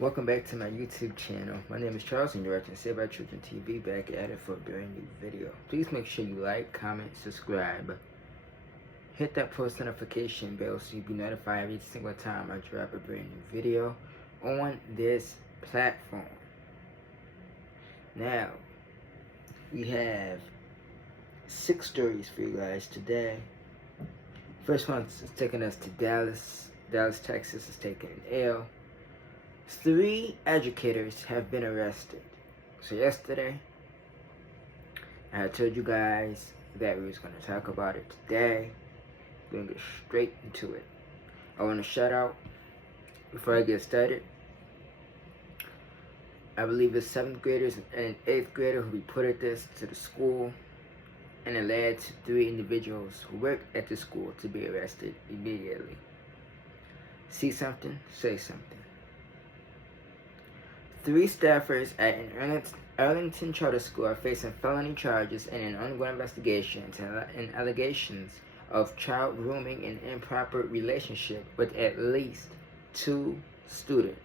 Welcome back to my YouTube channel. My name is Charles and you're watching Saved by Children TV, back at it for a brand new video. Please make sure you like, comment, subscribe. Hit that post notification bell so you'll be notified every single time I drop a brand new video on this platform. Now, we have 6 stories for you guys today. First one is taking us to Dallas. Dallas, Texas is taking an L. 3 educators have been arrested. So yesterday, I told you guys that we was going to talk about it today. We're going to get straight into it. I want to shout out, before I get started, I believe it's 7th graders and an 8th grader who reported this to the school, and it led to 3 individuals who worked at the school to be arrested immediately. See something? Say something. 3 staffers at an Arlington charter school are facing felony charges in an ongoing investigation into allegations of child grooming and improper relationship with at least 2 students.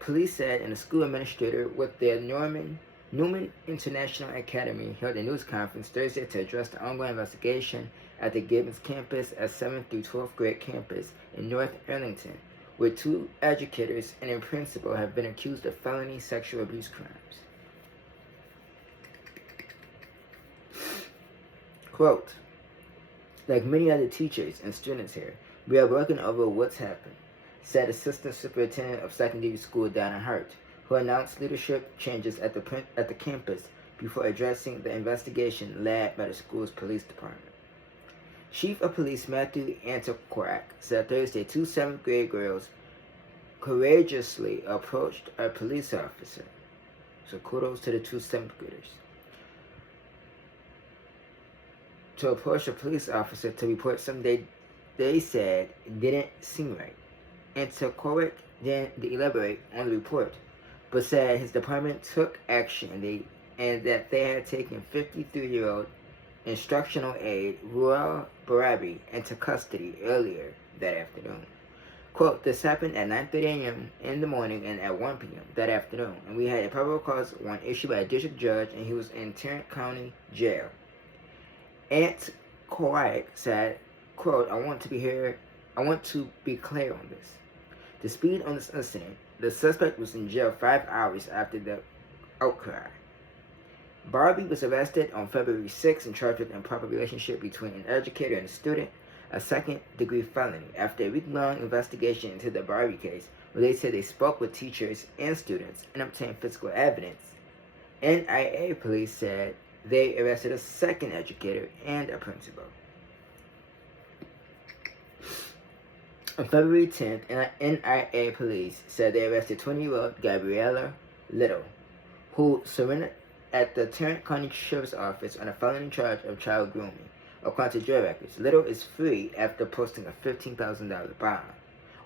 Police said, and the school administrator with the Newman International Academy held a news conference Thursday to address the ongoing investigation at the Gibbons campus at 7th through 12th grade campus in North Arlington, where 2 educators and a principal have been accused of felony sexual abuse crimes. Quote, like many other teachers and students here, we are working over what's happened, said Assistant Superintendent of Secondary School Donna Hart, who announced leadership changes at the campus before addressing the investigation led by the school's police department. Chief of Police Matthew Antoquac said Thursday 2 7th grade girls courageously approached a police officer. So kudos to the 2 7th graders. To approach a police officer to report something they said didn't seem right. Antoquac didn't elaborate on the report, but said his department took action and that they had taken 53-year-old instructional aide Ruel Barabi into custody earlier that afternoon. Quote, this happened at 9:30 a.m. in the morning and at 1 p.m. that afternoon, and we had a probable cause warrant issued by a district judge, and he was in Tarrant County Jail. Aunt Kawhi said, quote, I want to be clear on this. The speed on this incident, the suspect was in jail 5 hours after the outcry. Barbie was arrested on February 6 and charged with improper relationship between an educator and a student, a second-degree felony, after a week-long investigation into the Barbie case, where they said they spoke with teachers and students and obtained physical evidence. NIA police said they arrested a second educator and a principal. On February 10th, NIA police said they arrested 20-year-old Gabriella Little, who surrendered at the Tarrant County Sheriff's Office on a felony charge of child grooming. According to jail records, Little is free after posting a $15,000 bond.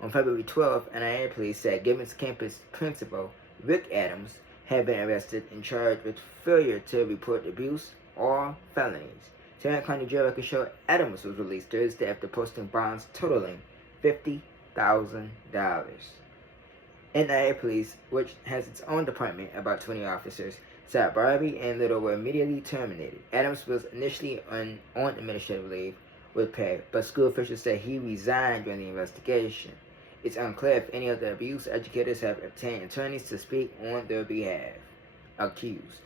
On February 12th, NIA police said Gibbons campus principal Rick Adams had been arrested and charged with failure to report abuse or felonies. Tarrant County jail records show Adams was released Thursday after posting bonds totaling $50,000. NIA police, which has its own department, about 20 officers, said Barbie and Little were immediately terminated. Adams was initially on administrative leave with pay, but school officials said he resigned during the investigation. It's unclear if any of the abuse educators have obtained attorneys to speak on their behalf. Accused.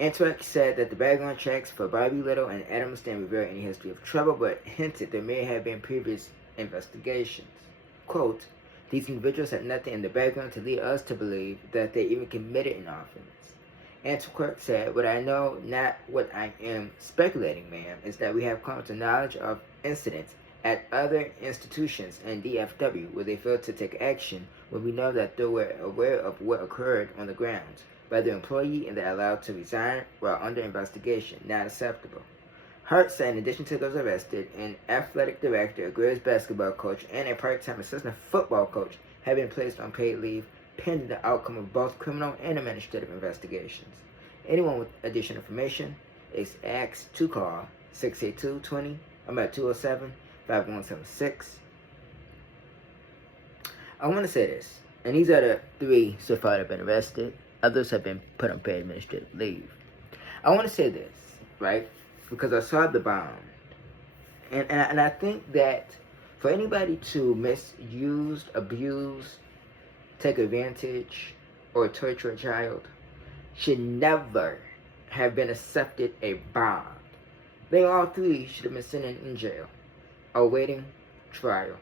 Antwerp said that the background checks for Barbie Little and Adams didn't reveal any history of trouble, but hinted there may have been previous investigations. Quote, these individuals had nothing in the background to lead us to believe that they even committed an offense. Antwerp said, what I know, not what I am speculating, ma'am, is that we have come to knowledge of incidents at other institutions in DFW where they failed to take action when we know that they were aware of what occurred on the grounds by their employee and they allowed to resign while under investigation. Not acceptable. Hart said in addition to those arrested, an athletic director, a girls basketball coach, and a part-time assistant football coach have been placed on paid leave pending the outcome of both criminal and administrative investigations. Anyone with additional information is asked to call 682-20, I'm at 207-5176. I want to say this. And these are the 3 so far that have been arrested. Others have been put on paid administrative leave. I want to say this, right? Because I saw the bomb. And I think that for anybody to misuse, abuse, take advantage, or torture a child should never have been accepted a bond. They all 3 should have been sitting in jail, awaiting trial.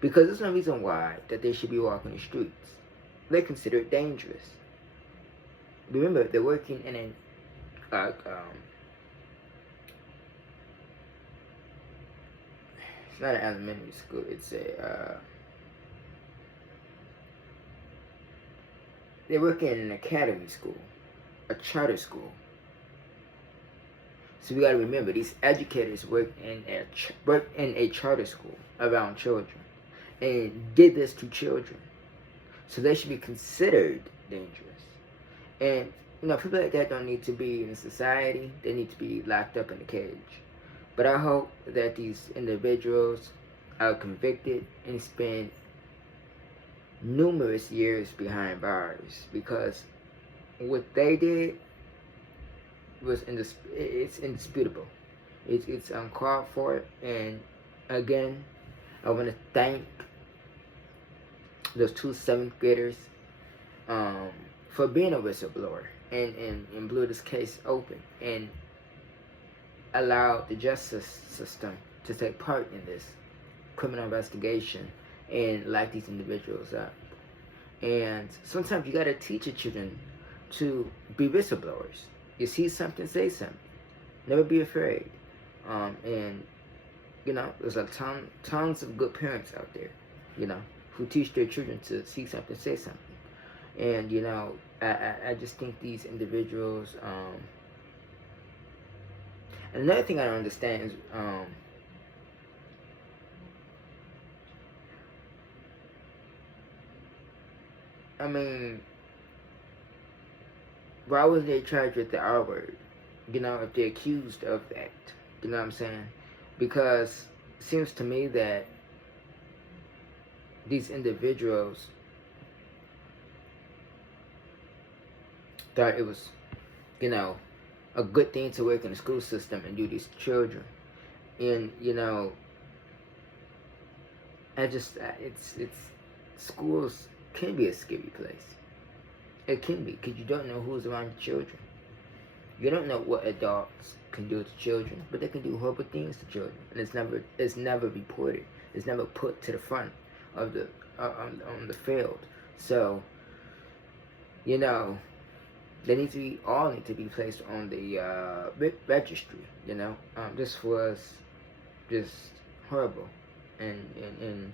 Because there's no reason why that they should be walking the streets. They're considered dangerous. Remember, they're working in an it's not an elementary school. It's a they work in an academy school, a charter school. So we gotta remember, these educators work in a charter school around children, and did this to children. So they should be considered dangerous. And people like that don't need to be in society. They need to be locked up in a cage. But I hope that these individuals are convicted and spend numerous years behind bars, because what they did was it's indisputable. It's uncalled for. And again, I want to thank those 2 7th graders for being a whistleblower and blew this case open and allowed the justice system to take part in this criminal investigation and lock these individuals up. And sometimes you gotta teach your children to be whistleblowers. You see something, say something. Never be afraid. And there's tons of good parents out there, who teach their children to see something, say something. And I just think these individuals. And another thing I don't understand is why was they charged with the R word? If they're accused of that. You know what I'm saying? Because it seems to me that these individuals thought it was, a good thing to work in the school system and do these children. And, it's schools can be a scary place. It can be, because you don't know who's around your children. You don't know what adults can do to children, but they can do horrible things to children, and it's never reported. It's never put to the front of the on the field. So, they all need to be placed on the registry. This was just horrible, and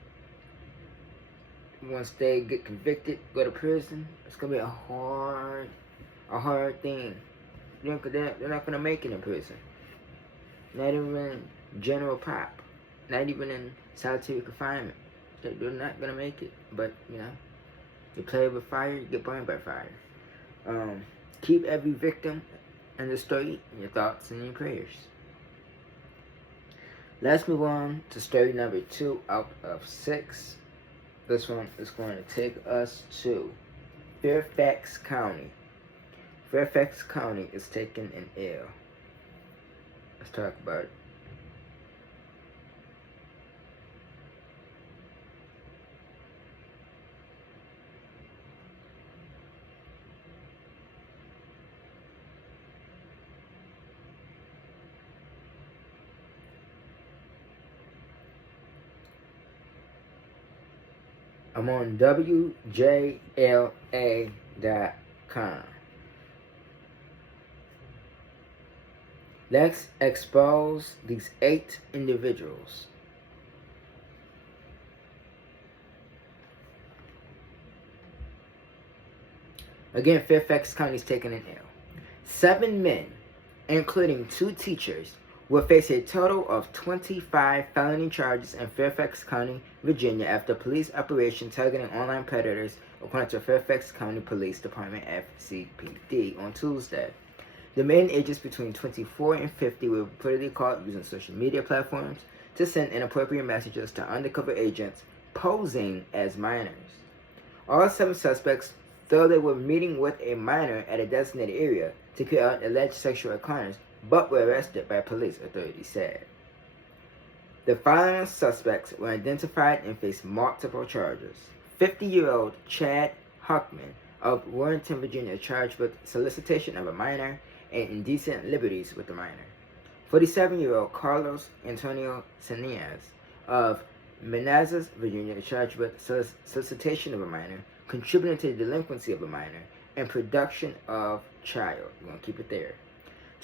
once they get convicted, go to prison, it's gonna be a hard thing. They're not gonna make it in prison. Not even in general pop. Not even in solitary confinement. They're not gonna make it. But you play with fire, you get burned by fire. Keep every victim in the story in your thoughts and your prayers. Let's move on to story number 2 out of 6. This one is going to take us to Fairfax County. Fairfax County is taking an L. Let's talk about it. I'm on WJLA.com. Let's expose these 8 individuals. Again, Fairfax County is taking an L. 7 men, including 2 teachers, will face a total of 25 felony charges in Fairfax County, Virginia, after police operation targeting online predators, according to Fairfax County Police Department FCPD on Tuesday. The men ages between 24 and 50 were reportedly caught using social media platforms to send inappropriate messages to undercover agents posing as minors. All 7 suspects, though they were meeting with a minor at a designated area to carry out alleged sexual encounters, but were arrested by police, authorities said. The following suspects were identified and faced multiple charges. 50-year-old Chad Huckman of Warrenton, Virginia, charged with solicitation of a minor and indecent liberties with a minor. 47-year-old Carlos Antonio Sanias of Manassas, Virginia, charged with solicitation of a minor, contributing to the delinquency of a minor, and production of child. We're going to keep it there.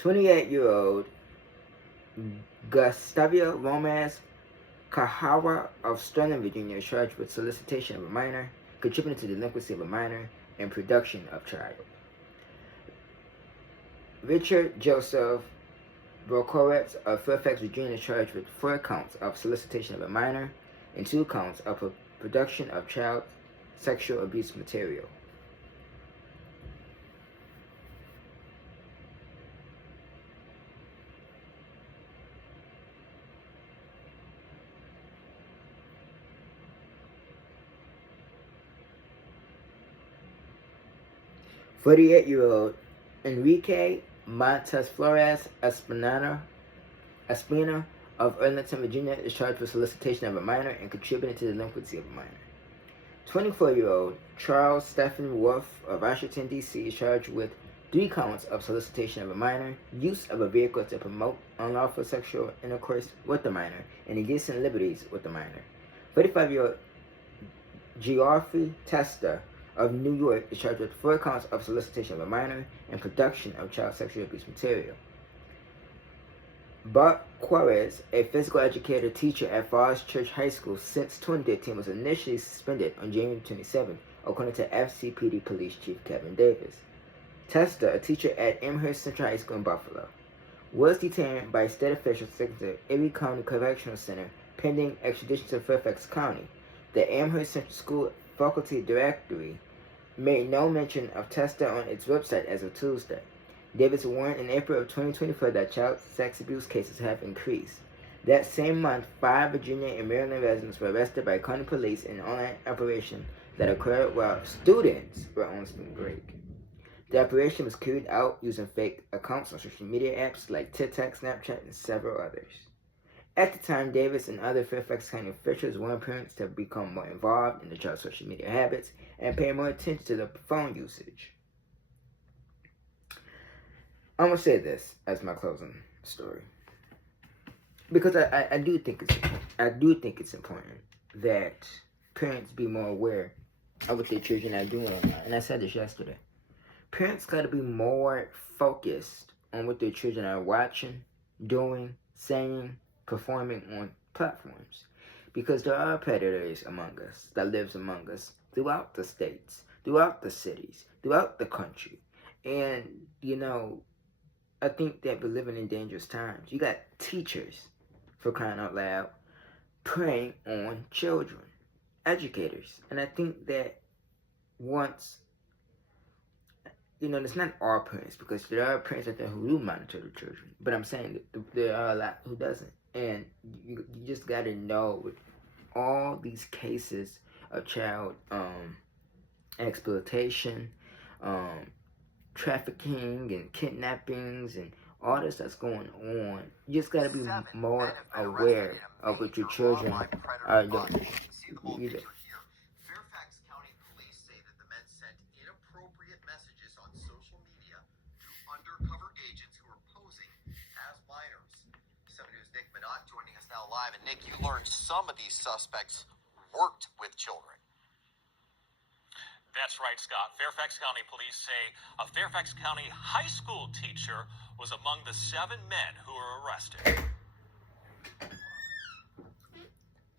28-year-old Gustavio Romaz Kahawa of Sterling, Virginia, charged with solicitation of a minor, contributing to the delinquency of a minor, and production of child. Richard Joseph Brokowitz of Fairfax, Virginia, charged with 4 counts of solicitation of a minor and 2 counts of production of child sexual abuse material. "48-year-old Enrique Montes Flores Espina of Arlington, Virginia, is charged with solicitation of a minor and contributing to the delinquency of a minor. 24-year-old Charles Stephen Wolf of Washington, D.C. is charged with 3 counts of solicitation of a minor, use of a vehicle to promote unlawful sexual intercourse with a minor, and indecent liberties with a minor. 45-year-old Geoffrey Tester of New York is charged with 4 counts of solicitation of a minor and production of child sexual abuse material. Buck Quares, a physical educator teacher at Falls Church High School since 2013, was initially suspended on January 27, according to FCPD Police Chief Kevin Davis. Tester, a teacher at Amherst Central High School in Buffalo, was detained by state officials taken to Erie County Correctional Center pending extradition to Fairfax County. The Amherst Central School Faculty Directory made no mention of Tester on its website as of Tuesday. Davis warned in April of 2024 that child sex abuse cases have increased. That same month, 5 Virginia and Maryland residents were arrested by county police in an online operation that occurred while students were on spring break. The operation was carried out using fake accounts on social media apps like TikTok, Snapchat, and several others. At the time, Davis and other Fairfax County officials warned parents to become more involved in the child's social media habits and pay more attention to their phone usage. I'm going to say this as my closing story, because I do think it's important that parents be more aware of what their children are doing online. And I said this yesterday. Parents got to be more focused on what their children are watching, doing, saying, performing on platforms, because there are predators among us that lives among us throughout the states, throughout the cities, throughout the country. And I think that we're living in dangerous times. You got teachers, for crying out loud, preying on children, educators. And I think that once, it's not all parents, because there are parents out there who do monitor the children, but I'm saying that there are a lot who doesn't. And you just got to know, with all these cases of child exploitation, trafficking and kidnappings and all this that's going on, you just got to be more aware of what your children are doing. Fairfax County Police say that the men sent inappropriate messages on social media to undercover agents who are posing as minors. 7 News' Nick Minot joining us now live. And Nick, you learned some of these suspects worked with children. That's right, Scott. Fairfax County Police say a Fairfax County high school teacher was among the 7 men who were arrested.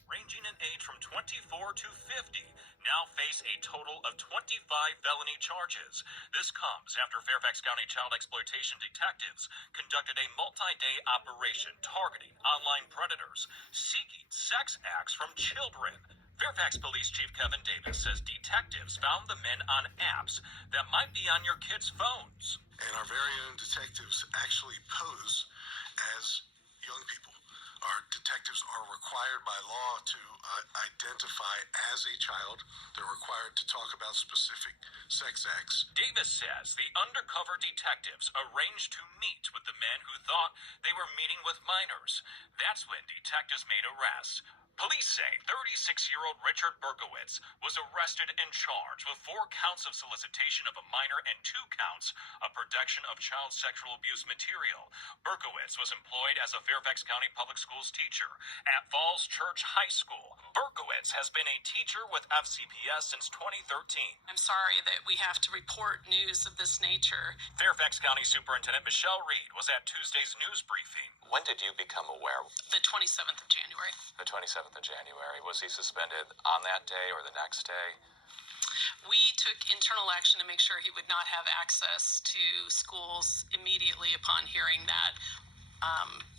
Ranging in age from 24 to 50, now face a total of 25 felony charges. This comes after Fairfax County child exploitation detectives conducted a multi-day operation targeting online predators seeking sex acts from children. Fairfax Police Chief Kevin Davis says detectives found the men on apps that might be on your kids' phones. And our very own detectives actually pose as young people. detectives are required by law to identify as a child. They're required to talk about specific sex acts. Davis says the undercover detectives arranged to meet with the men who thought they were meeting with minors. That's when detectives made arrests. Police say 36-year-old Richard Berkowitz was arrested and charged with 4 counts of solicitation of a minor and 2 counts of production of child sexual abuse material. Berkowitz was employed as a Fairfax County Public Schools teacher at Falls Church High School. Berkowitz has been a teacher with FCPS since 2013. I'm sorry that we have to report news of this nature. Fairfax County Superintendent Michelle Reed was at Tuesday's news briefing. When did you become aware? The 27th of January. The 27th of January. Was he suspended on that day or the next day? We took internal action to make sure he would not have access to schools immediately upon hearing that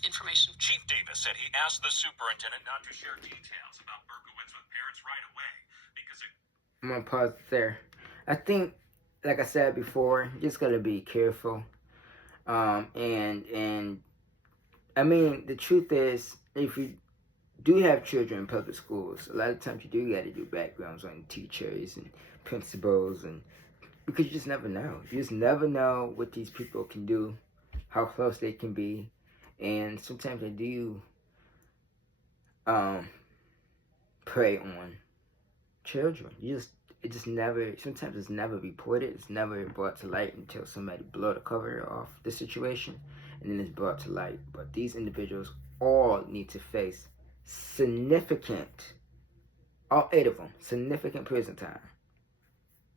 information. Chief Davis said he asked the superintendent not to share details about Berkowitz with parents right away because it... I'm gonna pause there. I think, like I said before, you just gotta be careful. And I mean, the truth is, if you do have children in public schools, a lot of times you do gotta do backgrounds on teachers and principals, and because you just never know. You just never know what these people can do, how close they can be, and sometimes they do prey on children. It just never, sometimes it's never reported, it's never brought to light until somebody blow the cover off the situation, and then it's brought to light. But these individuals all need to face significant, all 8 of them, significant prison time.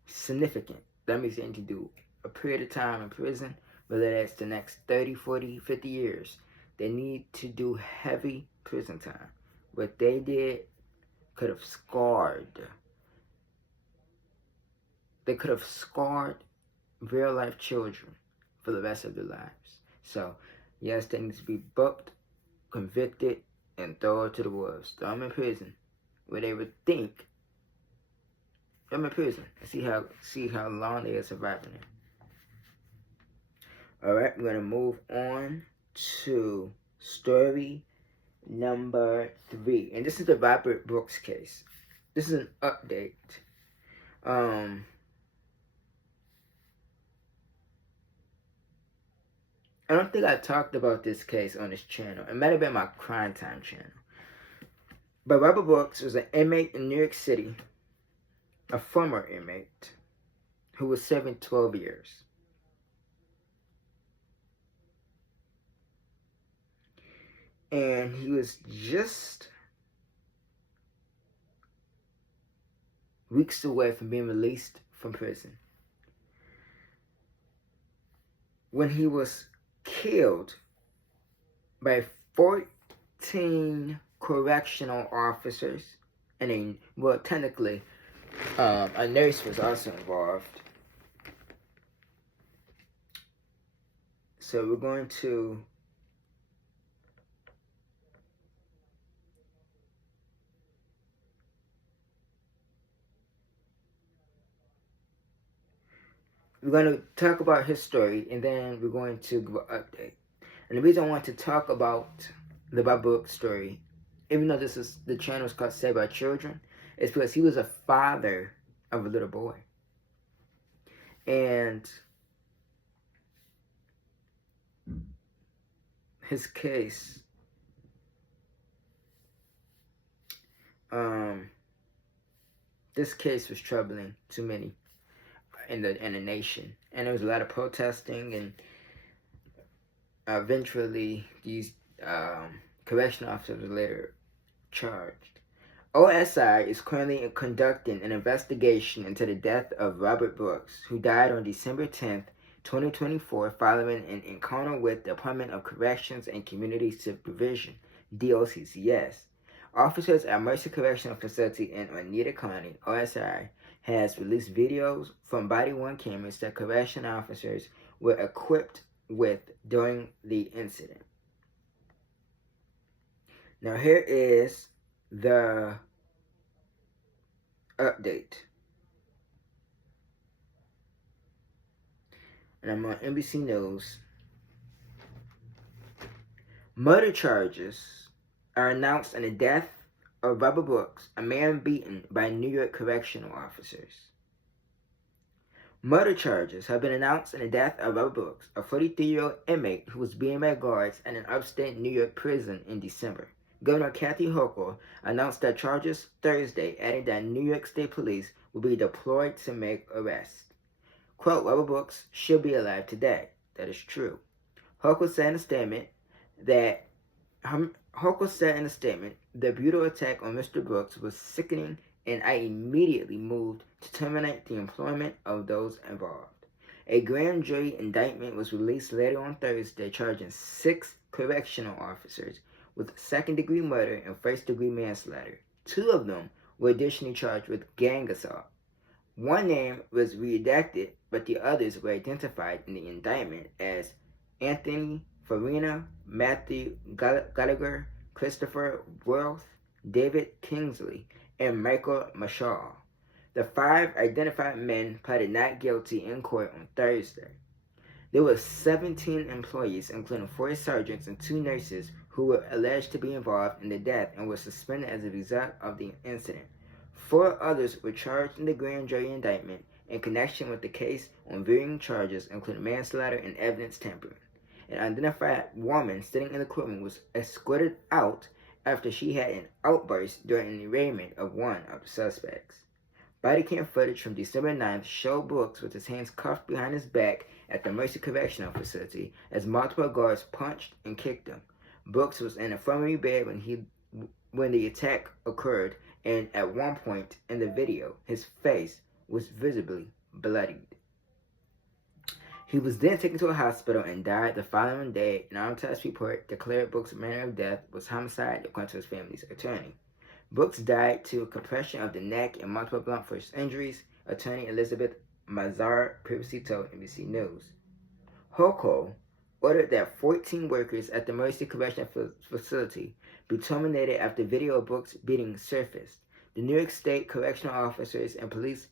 Significant. That means they need to do a period of time in prison, whether that's the next 30, 40, 50 years. They need to do heavy prison time. What they did could have scarred. They could have scarred real life children for the rest of their lives. So, yes, they need to be booked, convicted, and thrown to the wolves. Throw them in prison, where they would think. Throw them in prison and see how long they are surviving it. All right, we're gonna move on to story number 3, and this is the Robert Brooks case. This is an update. I don't think I talked about this case on this channel. It might have been my Crime Time channel. But Robert Brooks was an inmate in New York City, a former inmate, who was serving 12 years. And he was just weeks away from being released from prison when he was killed by 14 correctional officers, and technically a nurse was also involved. So we're going to talk about his story, and then we're going to give an update. And the reason I want to talk about the Bob Brooks story, even though the channel is called Saved by Children, is because he was a father of a little boy. And his case, this case was troubling to many in the nation, and there was a lot of protesting, and eventually these correctional officers were later charged. OSI is currently conducting an investigation into the death of Robert Brooks, who died on December 10th, 2024, following an encounter with the Department of Corrections and Community Supervision, DOCCS. Officers at Mercer Correctional Facility in Oneida County, OSI, has released videos from body-worn cameras that correctional officers were equipped with during the incident. Now here is the update. And I'm on NBC News. Murder charges are announced in the death of Robert Brooks, a man beaten by New York correctional officers. Murder charges have been announced in the death of Robert Brooks, a 43-year-old inmate who was beaten by guards at an upstate New York prison in December. Governor Kathy Hochul announced that charges Thursday, adding that New York State Police will be deployed to make arrests. Quote, Robert Brooks should be alive today. That is true. Hochul said in a statement that the brutal attack on Mr. Brooks was sickening, and I immediately moved to terminate the employment of those involved. A grand jury indictment was released later on Thursday, charging 6 correctional officers with second-degree murder and first-degree manslaughter. 2 of them were additionally charged with gang assault. One name was redacted, but the others were identified in the indictment as Anthony Farina, Matthew Gallagher, Christopher Worth, David Kingsley, and Michael Mashaw. The 5 identified men pleaded not guilty in court on Thursday. There were 17 employees, including 4 sergeants and 2 nurses, who were alleged to be involved in the death and were suspended as a result of the incident. 4 others were charged in the grand jury indictment in connection with the case on varying charges, including manslaughter and evidence tampering. An unidentified woman sitting in the courtroom was escorted out after she had an outburst during the arraignment of one of the suspects. Body cam footage from December 9th showed Brooks with his hands cuffed behind his back at the Mercy Correctional Facility as multiple guards punched and kicked him. Brooks was in an infirmary bed when the attack occurred, and at one point in the video, his face was visibly bloodied. He was then taken to a hospital and died the following day. An autopsy report declared Brooks' manner of death was homicide, according to his family's attorney. Brooks died to compression of the neck and multiple blunt force injuries, attorney Elizabeth Mazar previously told NBC News. Hochul ordered that 14 workers at the Mercy Correctional Facility be terminated after video of Brooks' beating surfaced. The New York State Correctional Officers and Police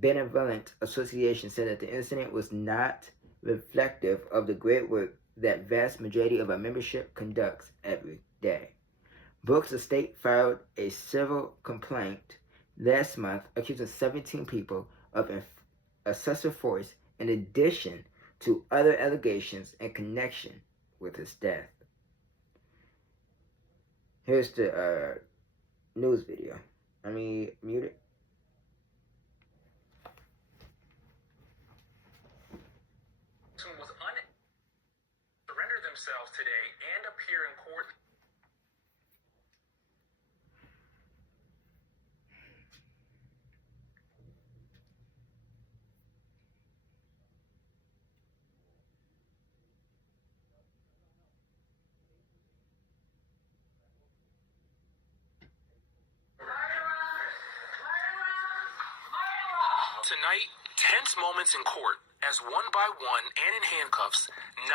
Benevolent Association said that the incident was not reflective of the great work that vast majority of our membership conducts every day. Brooks' estate filed a civil complaint last month accusing 17 people of excessive force in addition to other allegations in connection with his death. Here's the news video. Let me mute it. Surrender themselves today and appear in court. Tonight, tense moments in court as one by one and in handcuffs, 9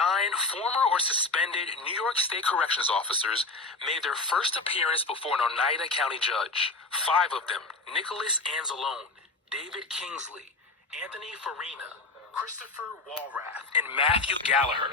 former or suspended New York State Corrections officers made their first appearance before an Oneida County judge. 5 of them, Nicholas Anzalone, David Kingsley, Anthony Farina, Christopher Walrath, and Matthew Gallagher,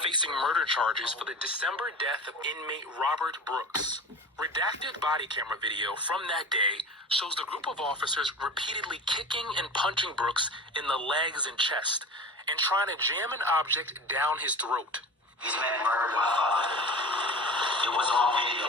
facing murder charges for the December death of inmate Robert Brooks. Redacted body camera video from that day shows the group of officers repeatedly kicking and punching Brooks in the legs and chest and trying to jam an object down his throat. These men murdered my father. It was on video.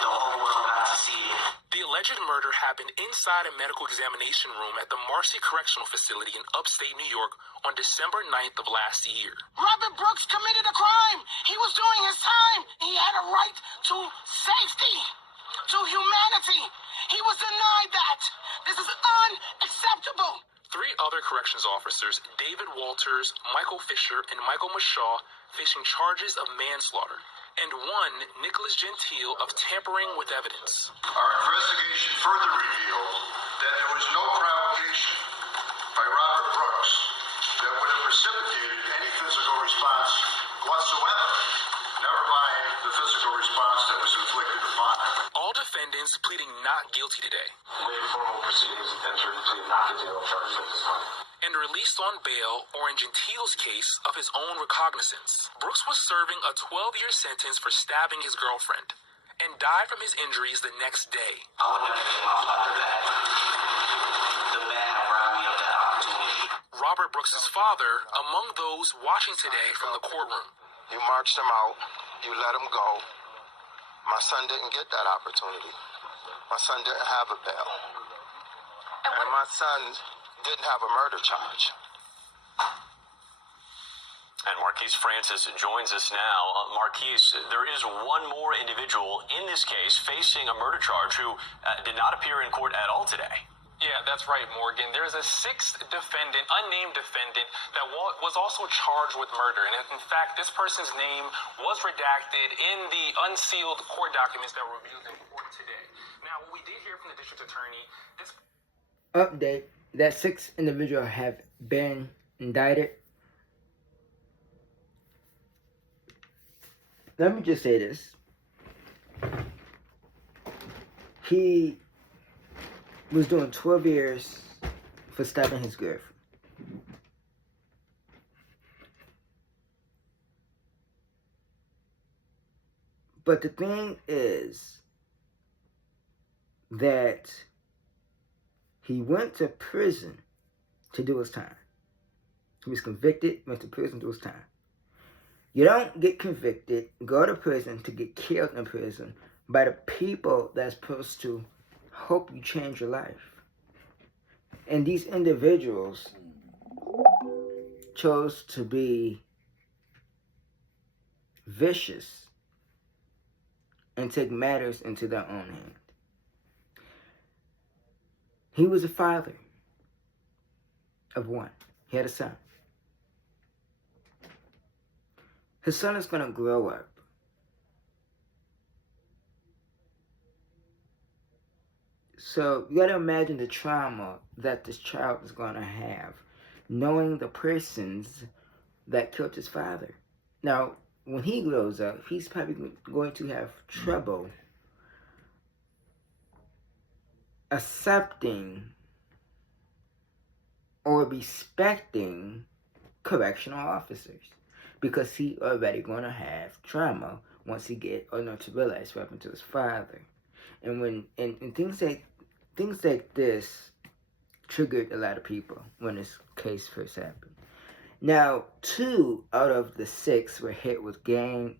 The whole world got to see it. The alleged murder happened inside a medical examination room at the Marcy Correctional Facility in upstate New York on December 9th of last year. Robert Brooks committed a crime. He was doing his time. He had a right to safety, to humanity. He was denied that. This is unacceptable. 3 other corrections officers, David Walters, Michael Fisher, and Michael Mashaw, facing charges of manslaughter, and 1, Nicholas Gentile, of tampering with evidence. Our investigation further revealed that there was no provocation by Robert Brooks that would have precipitated any physical response whatsoever, never mind the physical response that was inflicted upon him. All defendants defendants pleading not guilty today. Waiting formal proceedings entered into not guilty of charges at this time. And released on bail or in Gentile's case of his own recognizance. Brooks was serving a 12-year sentence for stabbing his girlfriend and died from his injuries the next day. I would never get off under that. The man robbed me of that opportunity. Robert Brooks's father among those watching today from the courtroom. You marched him out. You let him go. My son didn't get that opportunity. My son didn't have a bail. And my son didn't have a murder charge. And Marquise Francis joins us now. Marquise, there is one more individual in this case facing a murder charge who did not appear in court at all today. Yeah, that's right, Morgan. There's a sixth defendant, unnamed defendant, that was also charged with murder. And in fact, this person's name was redacted in the unsealed court documents that were reviewed in court today. Now, what we did hear from the district attorney, this update that 6 individuals have been indicted. Let me just say this. He was doing 12 years for stabbing his girlfriend. But the thing is that he went to prison to do his time. He was convicted, went to prison to do his time. You don't get convicted, go to prison to get killed in prison by the people that's supposed to help you change your life. And these individuals chose to be vicious and take matters into their own hand. He was a father of one. He had a son. His son is going to grow up so you got to imagine the trauma that this child is going to have, knowing the persons that killed his father. Now, when he grows up, he's probably going to have trouble accepting or respecting correctional officers, because he already going to have trauma once he get enough to realize what happened to his father. And when and things like this triggered a lot of people when this case first happened. Now, 2 out of the 6 were hit with gang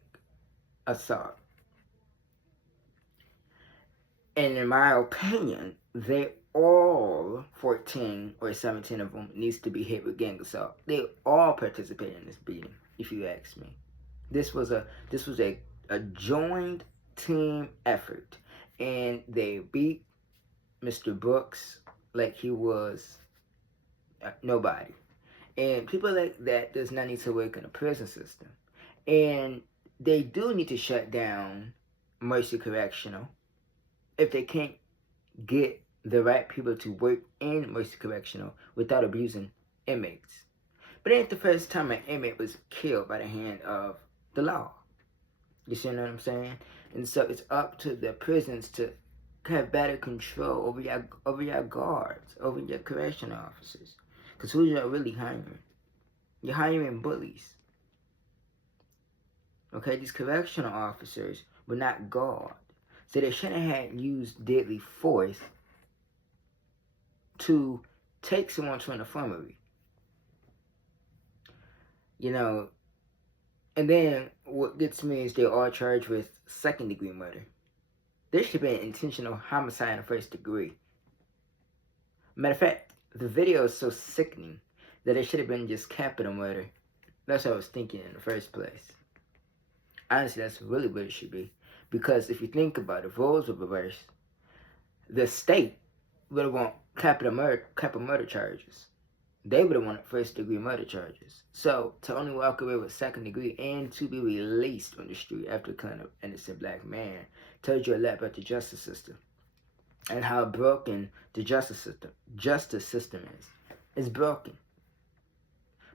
assault. And in my opinion, they all 14 or 17 of them needs to be hit with gang assault. They all participated in this beating, if you ask me. This was a joint team effort, and they beat Mr. Brooks like he was nobody. And people like that does not need to work in a prison system. And they do need to shut down Mercy Correctional if they can't get the right people to work in Mercy Correctional without abusing inmates. But it ain't the first time an inmate was killed by the hand of the law. You see what I'm saying? And so it's up to the prisons to have better control over your guards, over your correctional officers. Because who you're really hiring? You're hiring bullies. Okay, these correctional officers were not guard. So they shouldn't have used deadly force to take someone to an infirmary. You know, and then what gets me is they're all charged with second-degree murder. There should be an intentional homicide in the first degree. Matter of fact, the video is so sickening that it should have been just capital murder. That's what I was thinking in the first place. Honestly, that's really what it should be. Because if you think about it, roles were reversed. The state would have wanted capital murder charges. They would have wanted first-degree murder charges. So, to only walk away with second degree and to be released on the street after killing an innocent black man tells you a lot about the justice system and how broken the justice system is. It's broken.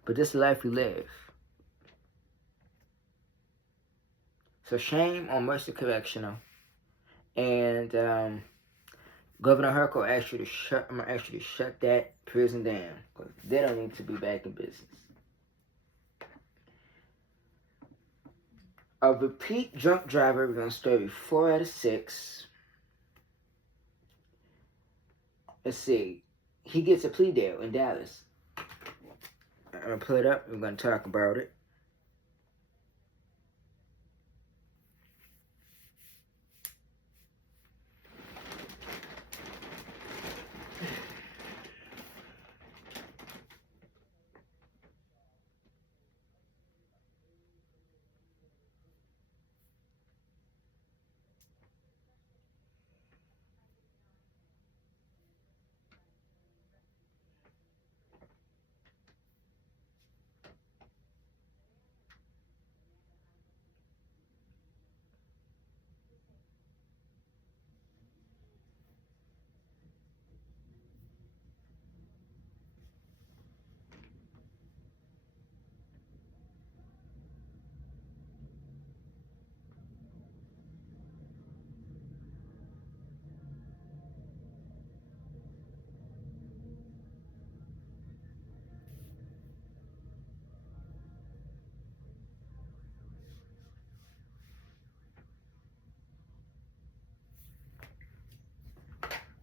But this is the life we live. So shame on Mercy Correctional And Governor Herco asked you to shut. I'm gonna ask you to shut that prison down because they don't need to be back in business. A repeat drunk driver. We're gonna start with 4 out of 6. Let's see. He gets a plea deal in Dallas. I'm gonna pull it up. We're gonna talk about it.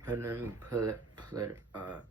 Let me pull it up.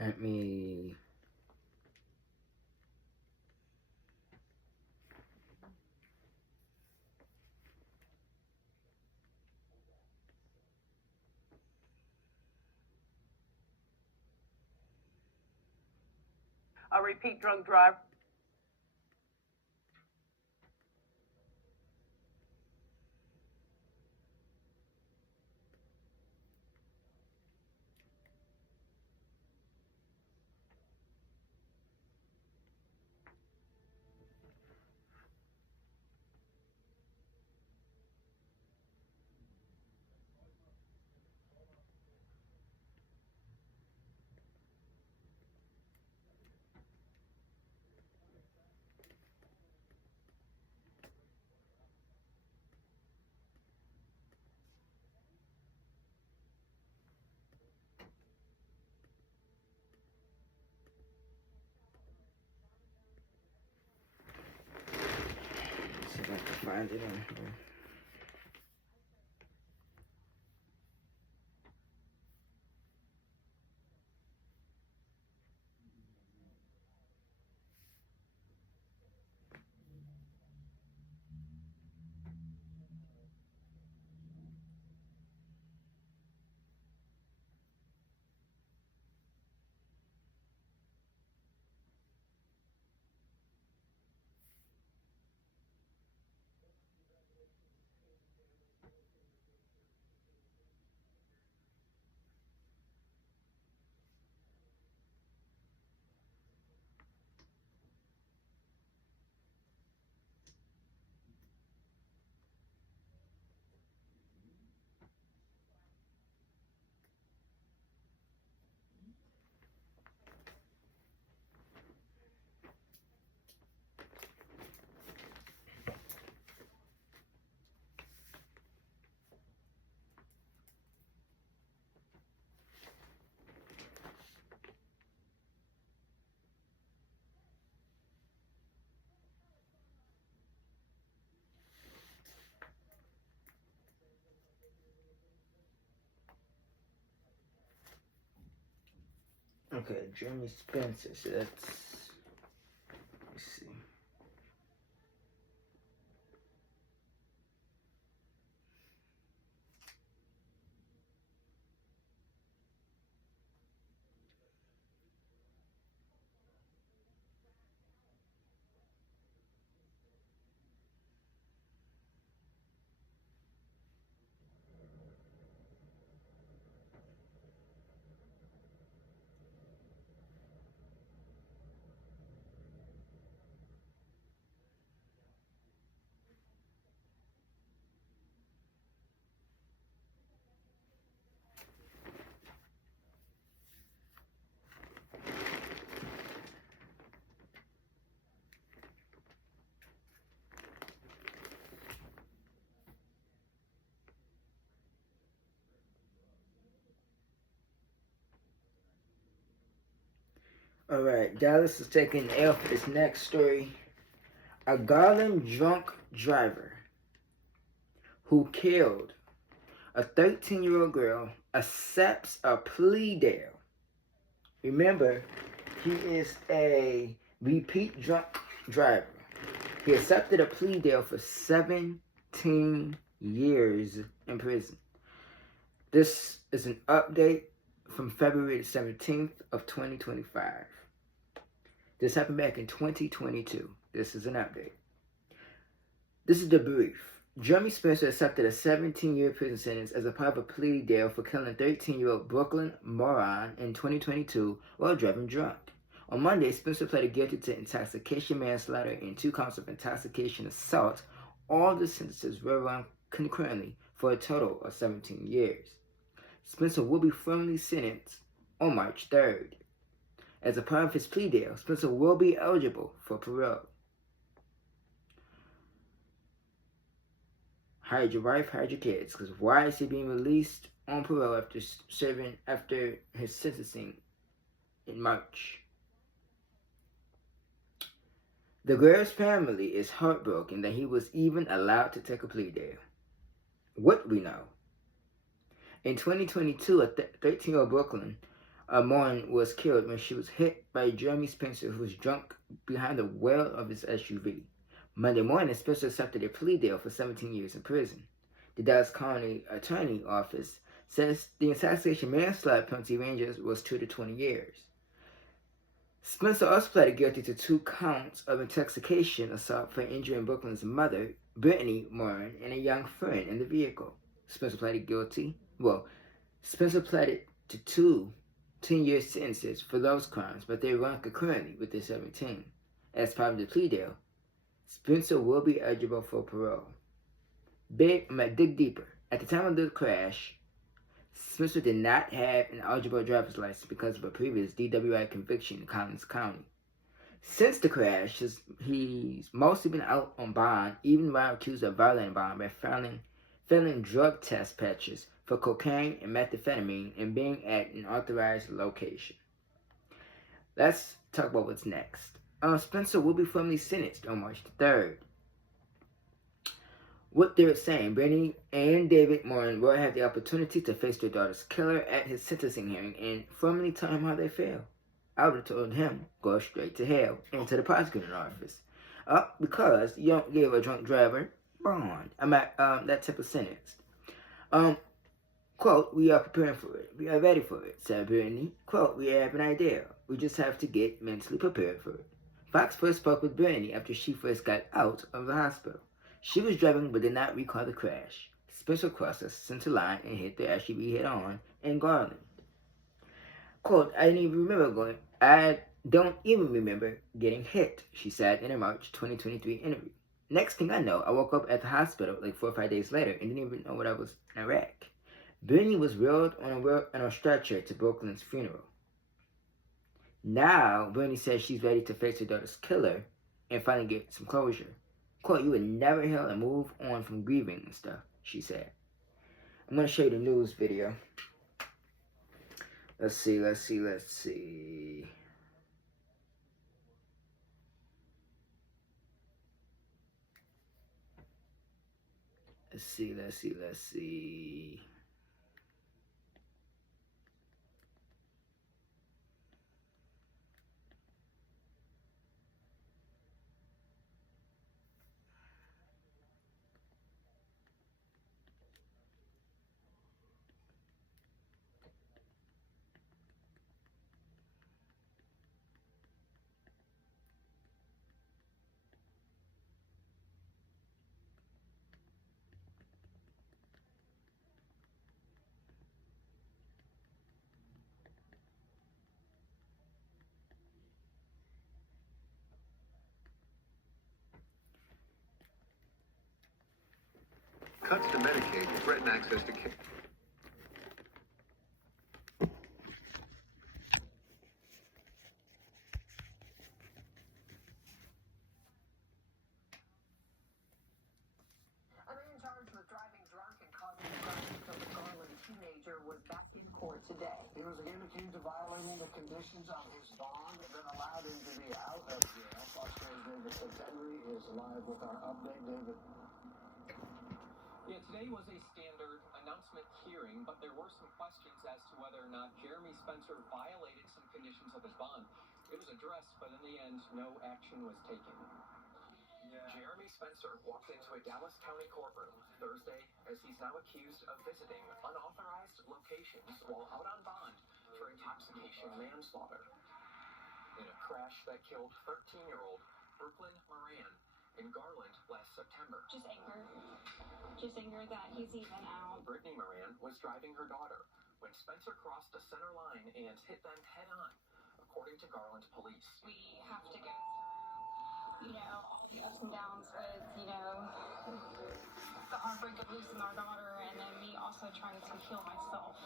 Let me. A repeat drunk driver. See if I can find it on here. Okay, Jeremy Spencer. So let's see. Alright, Dallas is taking L for this next story. A Garland drunk driver who killed a 13-year-old girl accepts a plea deal. Remember, he is a repeat drunk driver. He accepted a plea deal for 17 years in prison. This is an update from February the 17th of 2025. This happened back in 2022. This is an update. This is the brief. Jeremy Spencer accepted a 17-year prison sentence as a part of a plea deal for killing 13-year-old Brooklyn Moran in 2022 while driving drunk. On Monday, Spencer pleaded guilty to intoxication manslaughter and 2 counts of intoxication assault. All the sentences were run concurrently for a total of 17 years. Spencer will be formally sentenced on March 3rd. As a part of his plea deal, Spencer will be eligible for parole. Hide your wife, hide your kids, because why is he being released on parole after his sentencing in March? The girl's family is heartbroken that he was even allowed to take a plea deal. What we know. In 2022, a 13-year-old Brooklyn Moran was killed when she was hit by Jeremy Spencer, who was drunk behind the wheel of his SUV. Monday morning, Spencer accepted a plea deal for 17 years in prison. The Dallas County Attorney Office says the intoxication manslaughter penalty ranges was 2 to 20 years. Spencer also pleaded guilty to 2 counts of intoxication assault for injuring Brooklyn's mother, Brittany Moran, and a young friend in the vehicle. Spencer pleaded to 2 10-year sentences for those crimes, but they run concurrently with the 17. As part of the plea deal, Spencer will be eligible for parole. Dig deeper. At the time of the crash, Spencer did not have an eligible driver's license because of a previous DWI conviction in Collins County. Since the crash, he's mostly been out on bond, even while accused of violating bond by failing drug test patches for cocaine and methamphetamine and being at an authorized location. Let's talk about what's next. Spencer will be formally sentenced on March 3rd. What they're saying, Brittany and David Moran will have the opportunity to face their daughter's killer at his sentencing hearing and formally tell him how they feel. I would have told him, go straight to hell and to the prosecutor's office. Because you don't give a drunk driver bond. That type of sentence. Quote, we are preparing for it. We are ready for it, said Brittany. Quote, we have an idea. We just have to get mentally prepared for it. Fox first spoke with Brittany after she first got out of the hospital. She was driving but did not recall the crash. Spencer crossed the center line and hit the SUV head-on in Garland. Quote, I don't even remember getting hit, she said in a March 2023 interview. Next thing I know, I woke up at the hospital like 4 or 5 days later and didn't even know what I was in Iraq. Brittany was wheeled on a stretcher to Brooklyn's funeral. Now, Brittany says she's ready to face her daughter's killer and finally get some closure. Quote, you would never heal and move on from grieving and stuff, she said. I'm going to show you the news video. Let's see. Let's see. cuts to Medicaid threaten access to care. A man charged with driving drunk and causing a crash to kill a Garland teenager was back in court today. He was again accused of violating the conditions of his bond that allowed him to be out of jail. Fox News' David Henry is live with our update. David. Yeah, today was a standard announcement hearing, but there were some questions as to whether or not Jeremy Spencer violated some conditions of his bond. It was addressed, but in the end, no action was taken. Jeremy Spencer walked into a Dallas County courtroom Thursday as he's now accused of visiting unauthorized locations while out on bond for intoxication manslaughter in a crash that killed 13-year-old Brooklyn Moran in Garland last September. Just anger that he's even out. Brittany Moran was driving her daughter when Spencer crossed the center line and hit them head-on, according to Garland police. We have to go through, all the ups and downs with, the heartbreak of losing our daughter, and then me also trying to heal myself.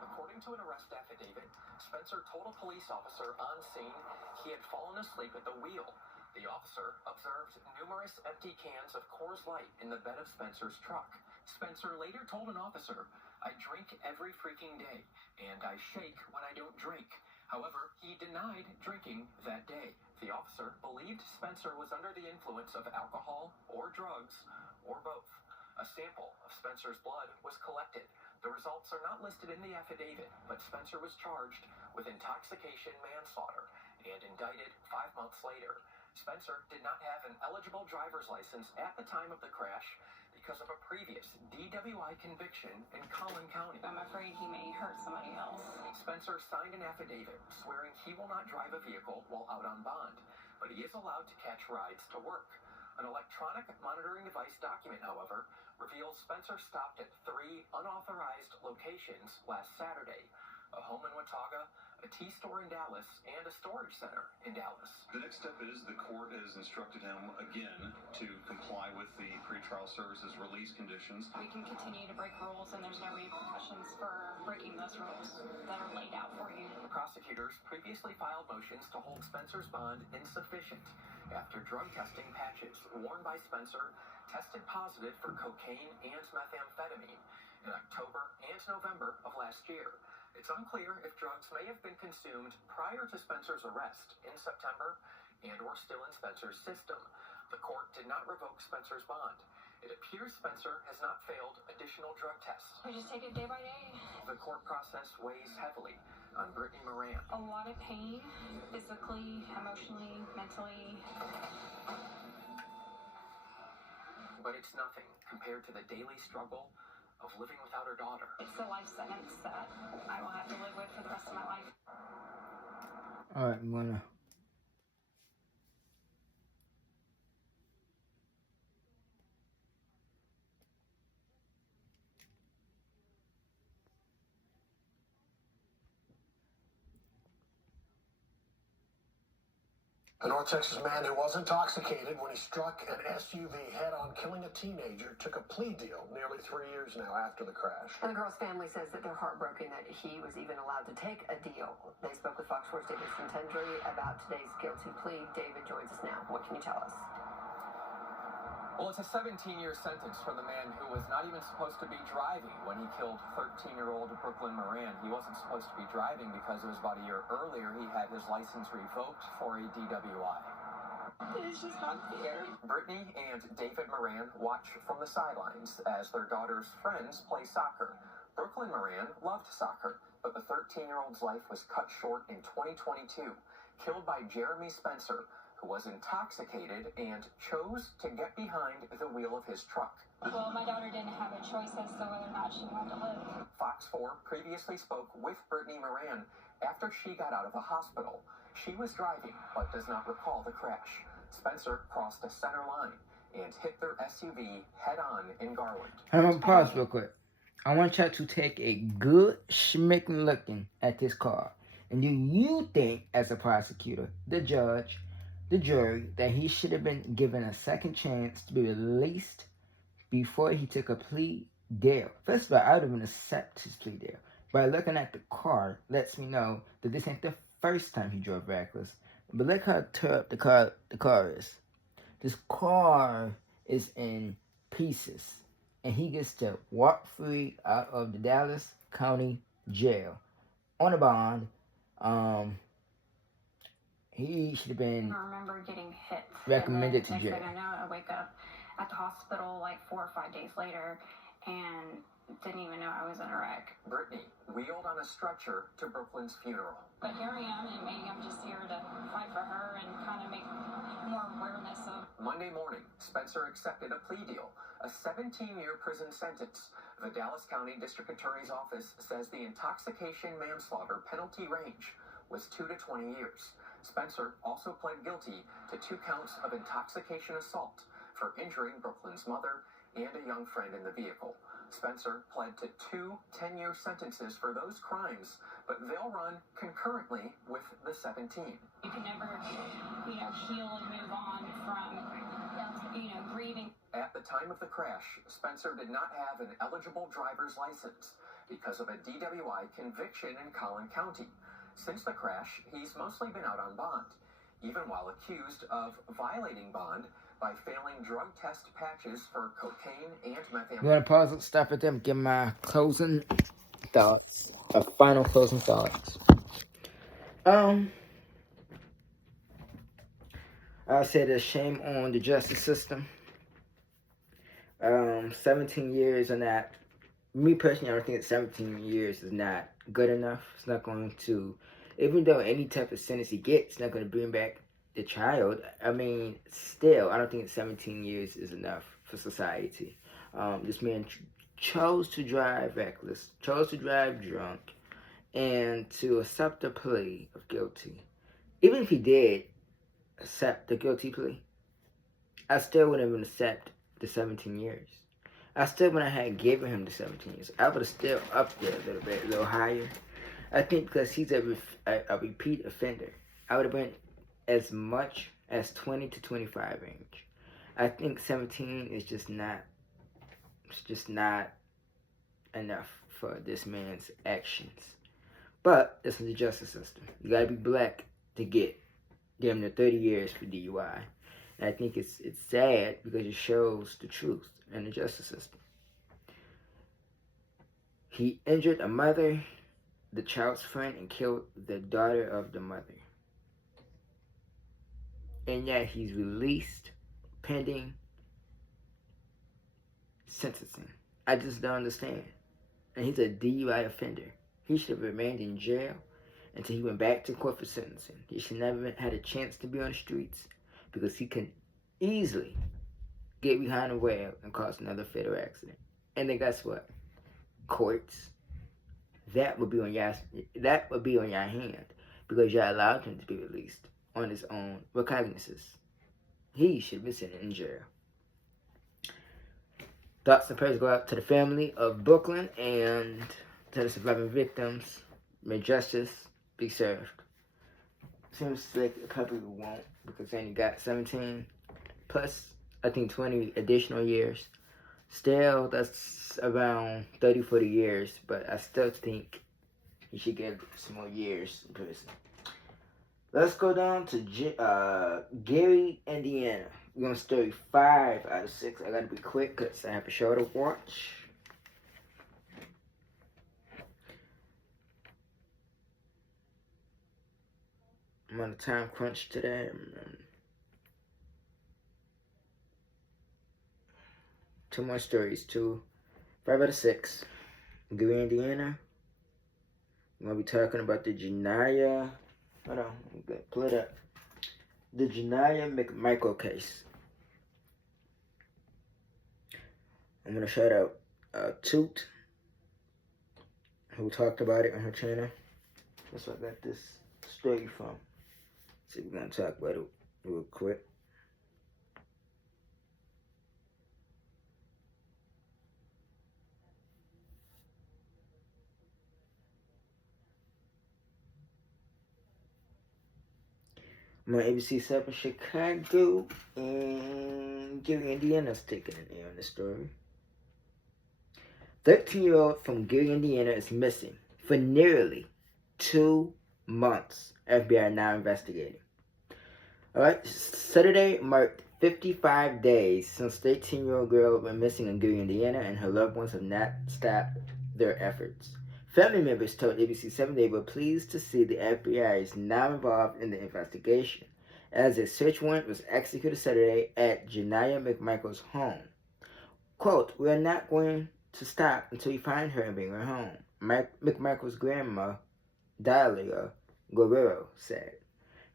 According to an arrest affidavit, Spencer told a police officer on scene he had fallen asleep at the wheel. The officer observed numerous empty cans of Coors Light in the bed of Spencer's truck. Spencer later told an officer, "I drink every freaking day, and I shake when I don't drink." However, he denied drinking that day. The officer believed Spencer was under the influence of alcohol or drugs, or both. A sample of Spencer's blood was collected. The results are not listed in the affidavit, but Spencer was charged with intoxication manslaughter and indicted 5 months later. Spencer did not have an eligible driver's license at the time of the crash because of a previous DWI conviction in Collin County. I'm afraid he may hurt somebody else. Spencer signed an affidavit swearing he will not drive a vehicle while out on bond, but he is allowed to catch rides to work. An electronic monitoring device document, however, reveals Spencer stopped at 3 unauthorized locations last Saturday: a home in Watauga, a tea store in Dallas, and a storage center in Dallas. The next step is the court has instructed him again to comply with the pretrial services release conditions. We can continue to break rules, and there's no repercussions for breaking those rules that are laid out for you. Prosecutors previously filed motions to hold Spencer's bond insufficient after drug testing patches worn by Spencer tested positive for cocaine and methamphetamine in October and November of last year. It's unclear if drugs may have been consumed prior to Spencer's arrest in September and were still in Spencer's system. The court did not revoke Spencer's bond. It appears Spencer has not failed additional drug tests. We just take it day by day. The court process weighs heavily on Brittany Moran. A lot of pain, physically, emotionally, mentally. But it's nothing compared to the daily struggle of living without her daughter. It's the life sentence that I will have to live with for the rest of my life. Alright, I'm gonna A North Texas man who was intoxicated when he struck an SUV head-on, killing a teenager, took a plea deal nearly 3 years now after the crash. And the girl's family says that they're heartbroken that he was even allowed to take a deal. They spoke with Fox 4's David Centendry about today's guilty plea. David joins us now. What can you tell us? Well, it's a 17-year sentence for the man who was not even supposed to be driving when he killed 13-year-old Brooklyn Moran. He wasn't supposed to be driving because it was about a year earlier he had his license revoked for a DWI. It's just not fair. Brittany and David Moran watch from the sidelines as their daughter's friends play soccer. Brooklyn Moran loved soccer, but the 13-year-old's life was cut short in 2022, killed by Jeremy Spencer, who was intoxicated and chose to get behind the wheel of his truck. Well, my daughter didn't have a choice as to whether or not she wanted to live. Fox 4 previously spoke with Brittany Moran after she got out of the hospital. She was driving, but does not recall the crash. Spencer crossed a center line and hit their SUV head-on in Garland. I'm gonna pause real quick. I want y'all to take a good schmicking looking at this car. And do you think, as a prosecutor, the judge, the jury that he should have been given a second chance to be released before he took a plea deal. First of all, I would have accepted his plea deal. By looking at the car, lets me know that this ain't the first time he drove reckless. But look how tore up the car is. This car is in pieces. And he gets to walk free out of the Dallas County Jail on a bond. He should have been I remember getting hit. recommended to Next jail. thing I know, I wake up at the hospital like 4 or 5 days later and didn't even know I was in a wreck. Brittany wheeled on a stretcher to Brooklyn's funeral. But here I am, and maybe I'm just here to fight for her and kind of make more awareness of. Monday morning, Spencer accepted a plea deal, a 17-year prison sentence. The Dallas County District Attorney's Office says the intoxication manslaughter penalty range was 2 to 20 years. Spencer also pled guilty to 2 counts of intoxication assault for injuring Brooklyn's mother and a young friend in the vehicle. Spencer pled to 2 10-year sentences for those crimes, but they'll run concurrently with the 17. You can never, heal and move on from, grieving. At the time of the crash, Spencer did not have an eligible driver's license because of a DWI conviction in Collin County. Since the crash, he's mostly been out on bond, even while accused of violating bond by failing drug test patches for cocaine and methamphetamine. You want to pause it, stop it there, give my closing thoughts, final closing thoughts. I said a shame on the justice system. 17 years on that. Me personally, I don't think that 17 years is not good enough. It's not going to, even though any type of sentence he gets, it's not going to bring back the child. I mean, still, I don't think 17 years is enough for society. This man chose to drive reckless, chose to drive drunk, and to accept the plea of guilty. Even if he did accept the guilty plea, I still wouldn't even accept the 17 years. I still wouldn't have given him the 17 years. I would have still up there a little bit, a little higher. I think because he's a repeat offender, I would have been as much as 20 to 25 range. I think 17 is just not enough for this man's actions. But this is the justice system. You gotta be black to get damn near 30 years for DUI. And I think it's sad because it shows the truth in the justice system. He injured a mother, the child's friend, and killed the daughter of the mother. And yet he's released pending sentencing. I just don't understand. And he's a DUI offender. He should have remained in jail until he went back to court for sentencing. He should never had a chance to be on the streets because he can easily get behind a wheel and cause another fatal accident. And then guess what? Courts, that would be on your hand because you allowed him to be released on his own recognizance. He should be sitting in jail. Thoughts and prayers go out to the family of Brooklyn and to the surviving victims. May justice be served. Seems like it probably won't because they only got 17 plus, I think, 20 additional years. Still, that's around 30, 40 years, but I still think he should get some more years in prison. Let's go down to Gary, Indiana. We're going to story 5 out of 6. I got to be quick because I have a show to watch. I'm on a time crunch today. 2 more stories. 5 out of 6. Gary, Indiana. I'm going to be talking about the Janiyah. Hold on. Pull it up. The Janiyah McMichael case. I'm going to shout out Toot, who talked about it on her channel. That's where I got this story from. So we're going to talk about it real quick. I'm on ABC 7 Chicago, and Gary, Indiana's taking an air on the story. 13-year-old from Gary, Indiana is missing for nearly 2 months. FBI now investigating. Alright, Saturday marked 55 days since 13-year-old girl went missing in Gary, Indiana, and her loved ones have not stopped their efforts. Family members told ABC 7 they were pleased to see the FBI is now involved in the investigation, as a search warrant was executed Saturday at Janiyah McMichael's home. Quote, "We are not going to stop until we find her and bring her home," McMichael's grandma, Dalia Guerrero, said.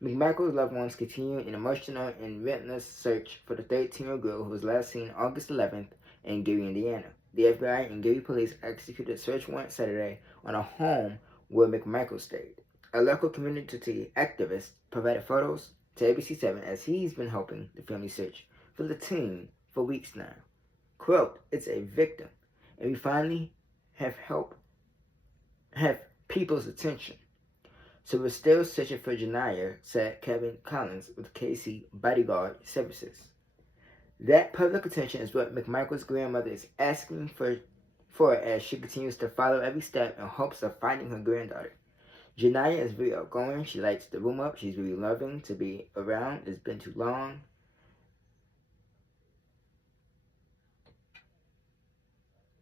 McMichael's loved ones continue an emotional and relentless search for the 13-year-old girl who was last seen August 11th in Gary, Indiana. The FBI and Gary police executed a search warrant Saturday on a home where McMichael stayed. A local community activist provided photos to ABC 7 as he's been helping the family search for the teen for weeks now. Quote, "It's a victim, and we finally have people's attention. So we're still searching for Janiyah," said Kevin Collins with Casey Bodyguard Services. That public attention is what McMichael's grandmother is asking for as she continues to follow every step in hopes of finding her granddaughter. Janiyah is very outgoing. She lights the room up. She's very loving to be around. It's been too long.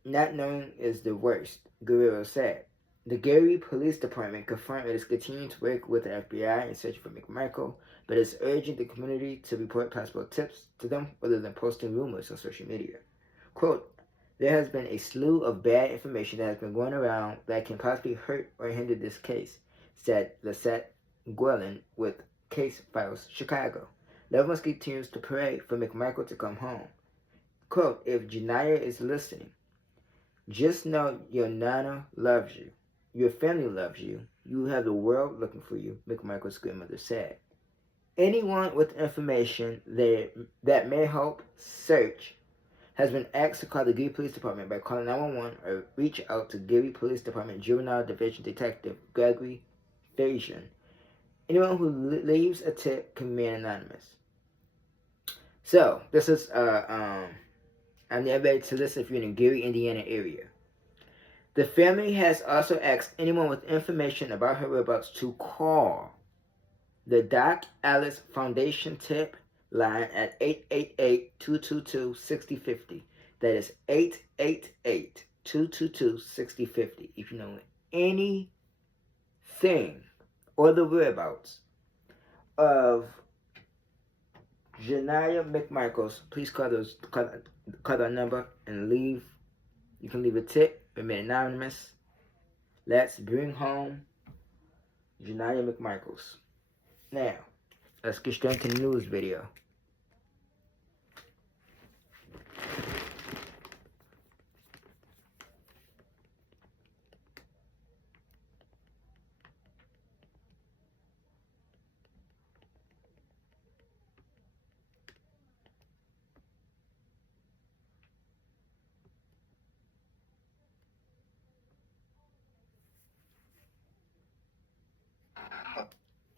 Not knowing is the worst, Guerrero said. The Gary Police Department confirmed it is continuing to work with the FBI in search for McMichael, but is urging the community to report possible tips to them rather than posting rumors on social media. Quote, "There has been a slew of bad information that has been going around that can possibly hurt or hinder this case," said Lisette Guellin with Case Files Chicago. Loved ones continues to pray for McMichael to come home. Quote, "If Janiyah is listening, just know your Nana loves you. Your family loves you. You have the world looking for you," McMichael's grandmother said. Anyone with information that may help search has been asked to call the Gary Police Department by calling 911 or reach out to Gary Police Department Juvenile Division Detective Gregory Fajan. Anyone who leaves a tip can remain anonymous. So, this is, I'm everybody to listen if you're in the Gary, Indiana area. The family has also asked anyone with information about her whereabouts to call the Doc Alice Foundation tip line at 888-222-6050. That is 888-222-6050. If you know anything or the whereabouts of Janiyah McMichaels, please call that number and leave. You can leave a tip. Remain anonymous. Let's bring home Janiyah McMichaels. Now, let's get straight to the news video.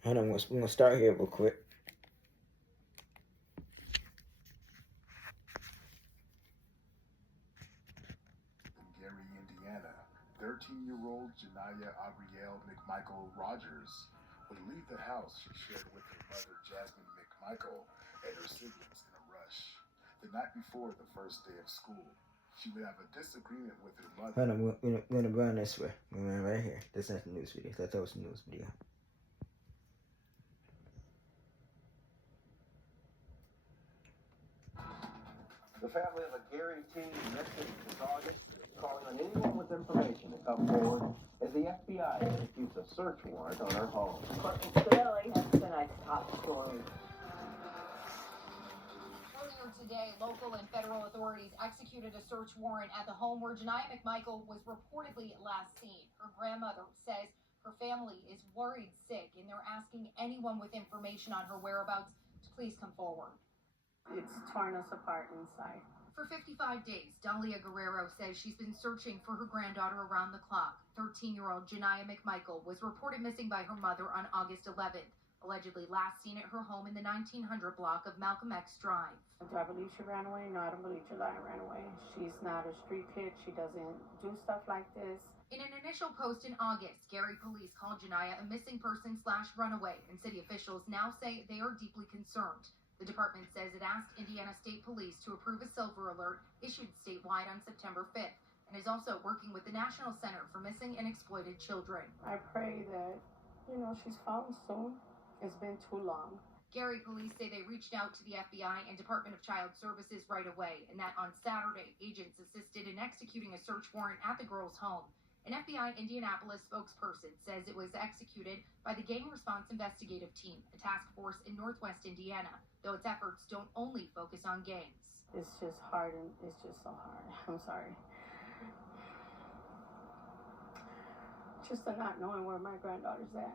Hold on, we're going to start here real quick. Gary, Indiana, 13-year-old Janiyah Abrielle McMichael Rogers would leave the house she shared with her mother, Jasmine McMichael, and her siblings in a rush. The night before the first day of school, she would have a disagreement with her mother. Hold on, we're going to run this way. We're going right here. This is not the news video. I thought it was the news video. The family of a Gary teen missing this August is calling on anyone with information to come forward as the FBI executes a search warrant on her home. Courtney Scavelli has tonight's top story. Earlier today, local and federal authorities executed a search warrant at the home where Janiyah McMichael was reportedly last seen. Her grandmother says her family is worried sick, and they're asking anyone with information on her whereabouts to please come forward. It's torn us apart inside. For 55 days, Dalia Guerrero says she's been searching for her granddaughter around the clock. 13-year-old Janiyah McMichael was reported missing by her mother on August 11th. allegedly last seen at her home in the 1900 block of Malcolm X Drive. Do I believe she ran away? No, I don't believe Janiyah ran away. She's not a street kid. She doesn't do stuff like this. In an initial post in August, Gary police called Janiyah a missing person / runaway, and city officials now say they are deeply concerned. The department says it asked Indiana State Police to approve a silver alert issued statewide on September 5th, and is also working with the National Center for Missing and Exploited Children. I pray that, she's found soon. It's been too long. Gary police say they reached out to the FBI and Department of Child Services right away, and that on Saturday, agents assisted in executing a search warrant at the girl's home. An FBI Indianapolis spokesperson says it was executed by the Gang Response Investigative Team, a task force in Northwest Indiana, though its efforts don't only focus on gangs. It's just hard, and it's just so hard. I'm sorry. Just the not knowing where my granddaughter's at.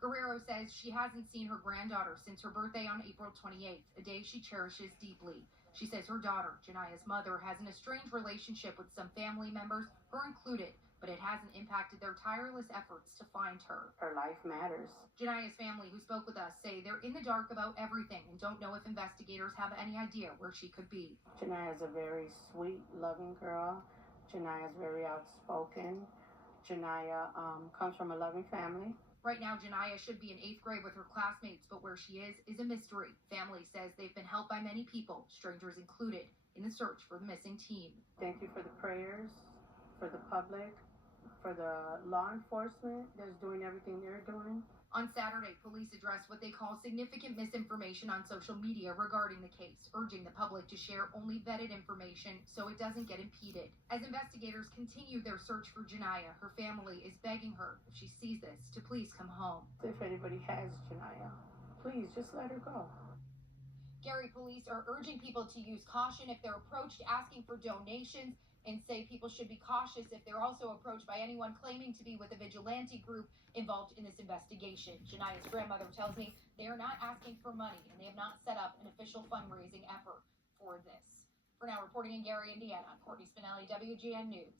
Guerrero says she hasn't seen her granddaughter since her birthday on April 28th, a day she cherishes deeply. She says her daughter, Janiyah's mother, has an estranged relationship with some family members, her included, but it hasn't impacted their tireless efforts to find her. Her life matters. Janiyah's family, who spoke with us, say they're in the dark about everything and don't know if investigators have any idea where she could be. Janiyah's a very sweet, loving girl. Janiyah's very outspoken. Janiyah comes from a loving family. Right now, Janiyah should be in 8th grade with her classmates, but where she is a mystery. Family says they've been helped by many people, strangers included, in the search for the missing teen. Thank you for the prayers, for the public, for the law enforcement that's doing everything they're doing. On Saturday, police addressed what they call significant misinformation on social media regarding the case, urging the public to share only vetted information so it doesn't get impeded. As investigators continue their search for Janiyah, her family is begging her, if she sees this, to please come home. If anybody has Janiyah, please just let her go. Gary police are urging people to use caution if they're approached asking for donations, and say people should be cautious if they're also approached by anyone claiming to be with a vigilante group involved in this investigation. Janiyah's grandmother tells me they are not asking for money, and they have not set up an official fundraising effort for this. For now, reporting in Gary, Indiana, Courtney Spinelli, WGN News.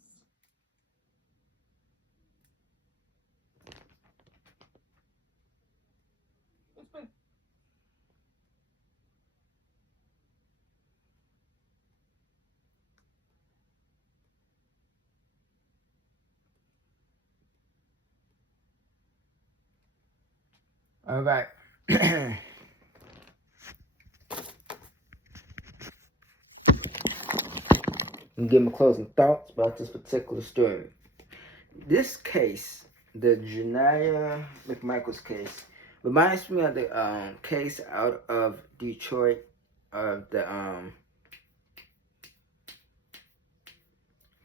It's been All right. And give my closing thoughts about this particular story. This case, the Janiyah McMichael's case, reminds me of the case out of Detroit of the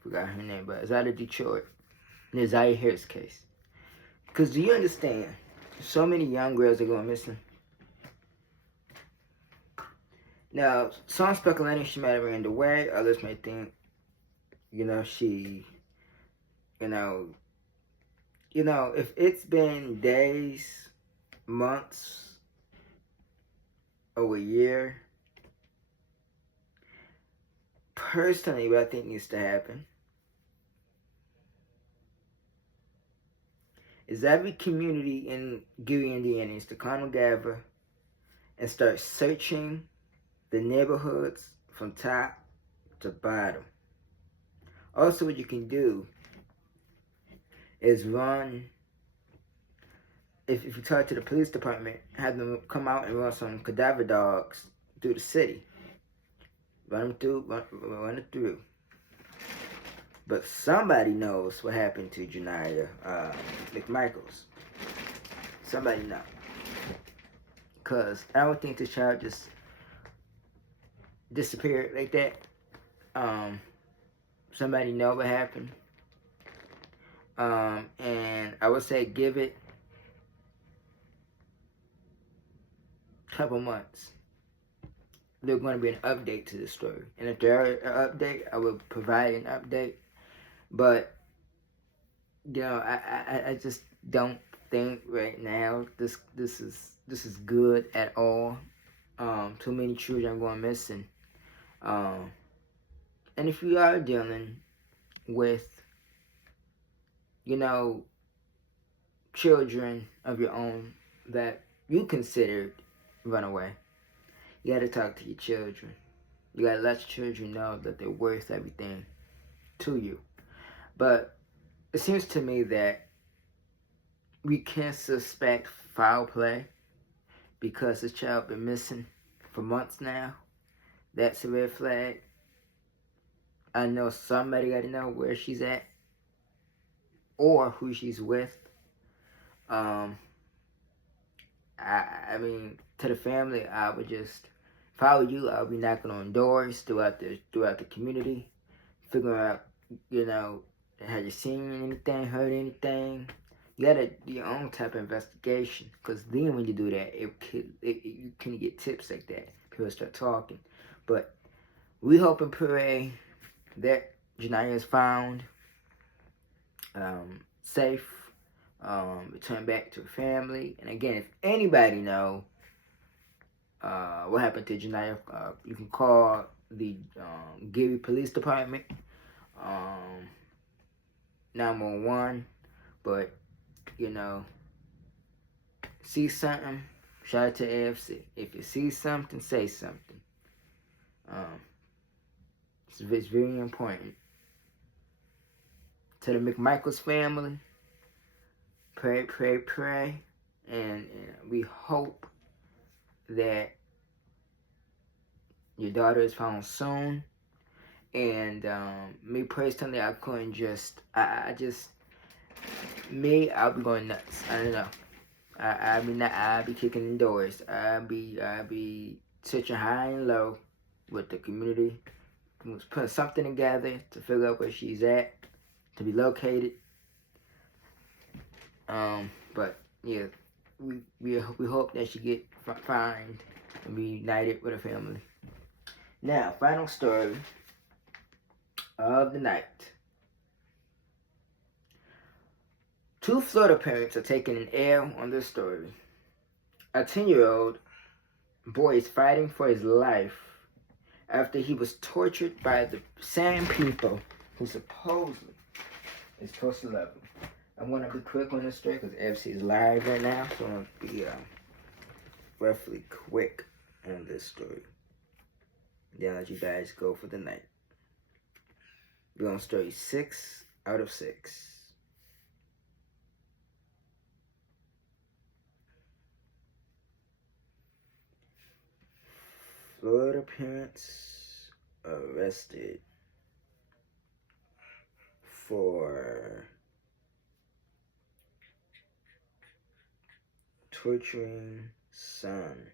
forgot her name, but it's out of Detroit. The Zaire Harris case. Because do you understand? So many young girls are going missing. Now, some speculating she might have ran away. Others may think, she, if it's been days, months, or a year, personally, what I think needs to happen is every community in Gary, Indiana needs to come together and start searching the neighborhoods from top to bottom. Also, what you can do is run, if you talk to the police department, have them come out and run some cadaver dogs through the city. Run it through. But somebody knows what happened to Janiyah McMichaels. Somebody knows. Because I don't think the child just disappeared like that. Somebody know what happened. And I would say give it a couple months. There's going to be an update to the story. And if there is an update, I will provide an update. But, I just don't think right now this is good at all. Too many children are going missing. And if you are dealing with, children of your own that you considered runaway, you got to talk to your children. You got to let your children know that they're worth everything to you. But it seems to me that we can't suspect foul play because this child been missing for months now. That's a red flag. I know somebody got to know where she's at or who she's with. I mean, to the family, I would just, if I were you, I would be knocking on doors throughout the community, figuring out, have you seen anything, heard anything? You gotta do your own type of investigation, because then when you do that, you can get tips like that. People start talking. But we hope and pray that Janiyah is found, safe, returned back to her family. And again, if anybody know what happened to Janiyah, you can call the Gary Police Department, 911. But see something, shout out to AFC. If you see something, say something. It's very important. To the McMichaels family, pray, and we hope that your daughter is found soon. And me personally, I couldn't just, I'll be going nuts. I don't know. I'll be kicking in doors. I'll be searching high and low with the community. Put something together to figure out where she's at, to be located. But yeah, we hope that she get found and be united with her family. Now, final story of the night. 2 Florida parents are taking an L on this story. A 10-year-old boy is fighting for his life after he was tortured by the same people who supposedly is supposed to love him. I'm going to be quick on this story because FC is live right now, so I'm going to be roughly quick on this story. Then I'll let you guys go for the night. We're on story 6 out of 6. Florida parents arrested for torturing son.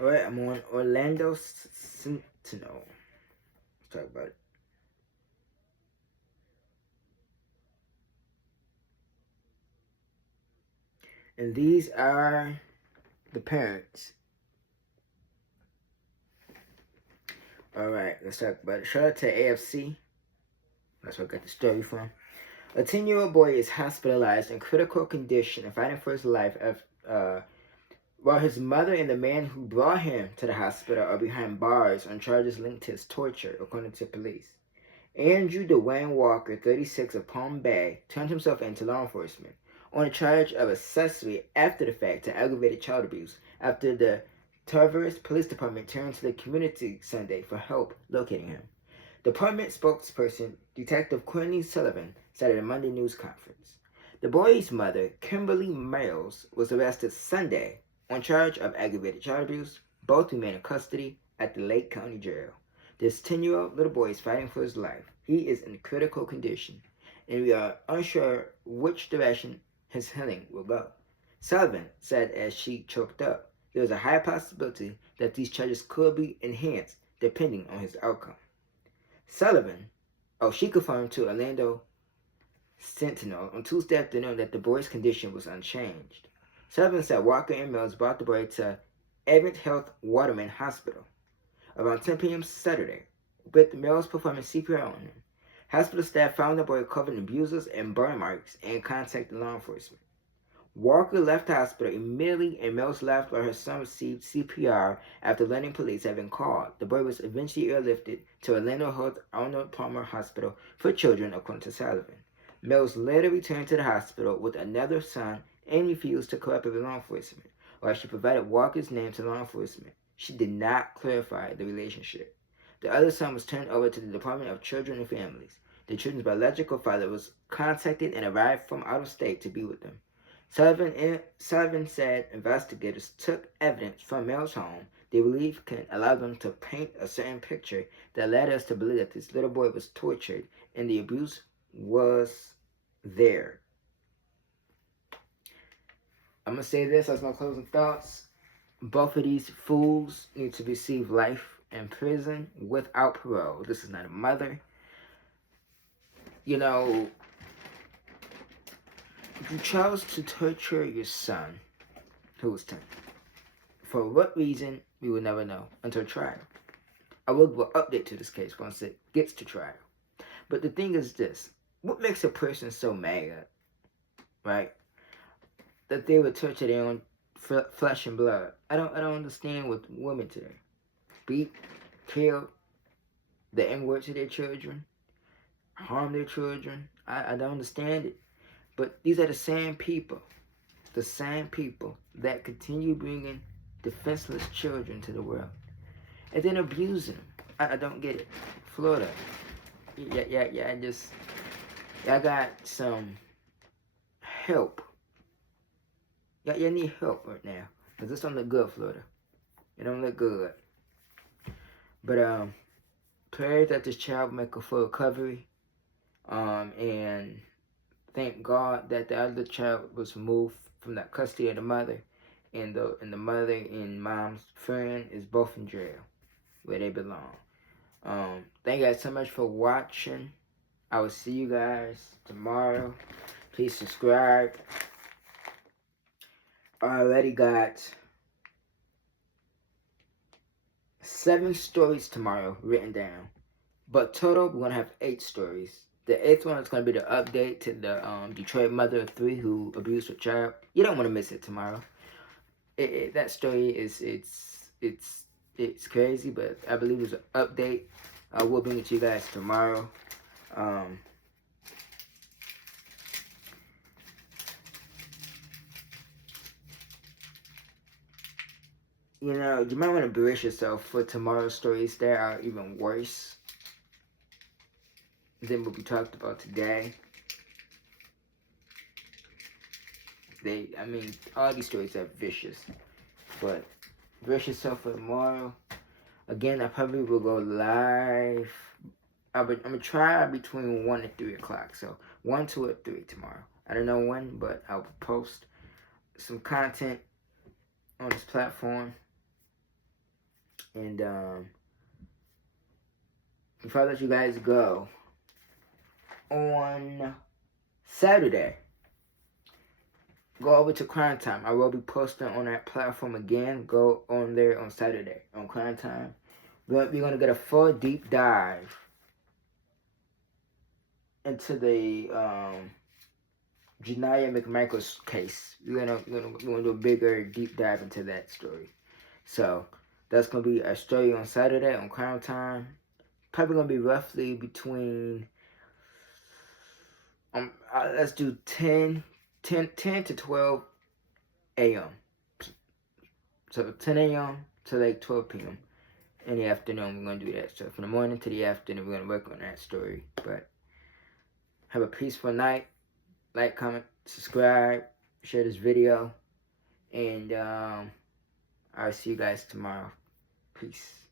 Alright, I'm on Orlando Sentinel. Let's talk about it. And these are the parents. Alright, let's talk about it. Shout out to AFC. That's where I got the story from. A 10-year-old boy is hospitalized in critical condition and fighting for his life while his mother and the man who brought him to the hospital are behind bars on charges linked to his torture, according to police. Andrew Dwayne Walker, 36, of Palm Bay, turned himself in to law enforcement on a charge of accessory after the fact to aggravated child abuse after the Tavares Police Department turned to the community Sunday for help locating him. Department spokesperson Detective Courtney Sullivan said at a Monday news conference. The boy's mother, Kimberly Miles, was arrested Sunday on charge of aggravated child abuse. Both remain in custody at the Lake County Jail. This 10-year-old little boy is fighting for his life. He is in critical condition, and we are unsure which direction his healing will go. Sullivan said as she choked up, there is a high possibility that these charges could be enhanced depending on his outcome. She confirmed to Orlando Sentinel on Tuesday afternoon that the boy's condition was unchanged. Sullivan said Walker and Mills brought the boy to Advent Health Waterman Hospital. Around 10 p.m. Saturday, with Mills performing CPR on him. Hospital staff found the boy covered in bruises and burn marks and contacted law enforcement. Walker left the hospital immediately, and Mills left while her son received CPR after learning police had been called. The boy was eventually airlifted to Orlando Health Arnold Palmer Hospital for Children, according to Sullivan. Mills later returned to the hospital with another son and refused to cooperate with law enforcement. While she provided Walker's name to law enforcement, she did not clarify the relationship. The other son was turned over to the Department of Children and Families. The children's biological father was contacted and arrived from out of state to be with them. Sullivan said investigators took evidence from Mills' home they believe can allow them to paint a certain picture that led us to believe that this little boy was tortured and the abuse was there. I'm going to say this as my closing thoughts. Both of these fools need to receive life in prison without parole. This is not a mother. You know, you chose to torture your son, who was 10. For what reason, we will never know until trial. I will give an update to this case once it gets to trial. But the thing is this. What makes a person so mad, right, that they would torture their own flesh and blood? I don't understand with women today. Beat, kill, the N-word to their children, harm their children. I don't understand it. But these are the same people that continue bringing defenseless children to the world and then abusing them. I don't get it. Florida, y'all got some help. Y'all need help right now, because this don't look good, Florida. It don't look good. But prayers that this child will make a full recovery. And thank God that the other child was removed from that custody of the mother, and the mother and mom's friend is both in jail where they belong. Thank you guys so much for watching. I will see you guys tomorrow. Please subscribe. I already got 7 stories tomorrow written down, but total we're gonna have 8 stories. The 8th one is going to be the update to the Detroit mother of 3 who abused her child. You don't want to miss it tomorrow. That story it's crazy, but I believe it's an update. I will bring it to you guys tomorrow. You know, you might want to brace yourself for tomorrow's stories that are even worse than what we talked about today. All these stories are vicious, but brace yourself for tomorrow. Again, I probably will go live. I'm gonna try between 1 and 3 o'clock. So 1, 2, or 3 tomorrow. I don't know when, but I'll post some content on this platform. And before I let you guys go, on Saturday, go over to Crime Time. I will be posting on that platform again. Go on there on Saturday on Crime Time. We're going to get a full deep dive into the Janiah McMichael's case. We're gonna do a bigger deep dive into that story. So that's going to be our story on Saturday on Crime Time. Probably going to be roughly between let's do 10 to 12 a.m. So 10 a.m. to like 12 p.m. in the afternoon, we're going to do that. So from the morning to the afternoon, we're going to work on that story. But have a peaceful night. Like, comment, subscribe, share this video. And I'll see you guys tomorrow. Peace.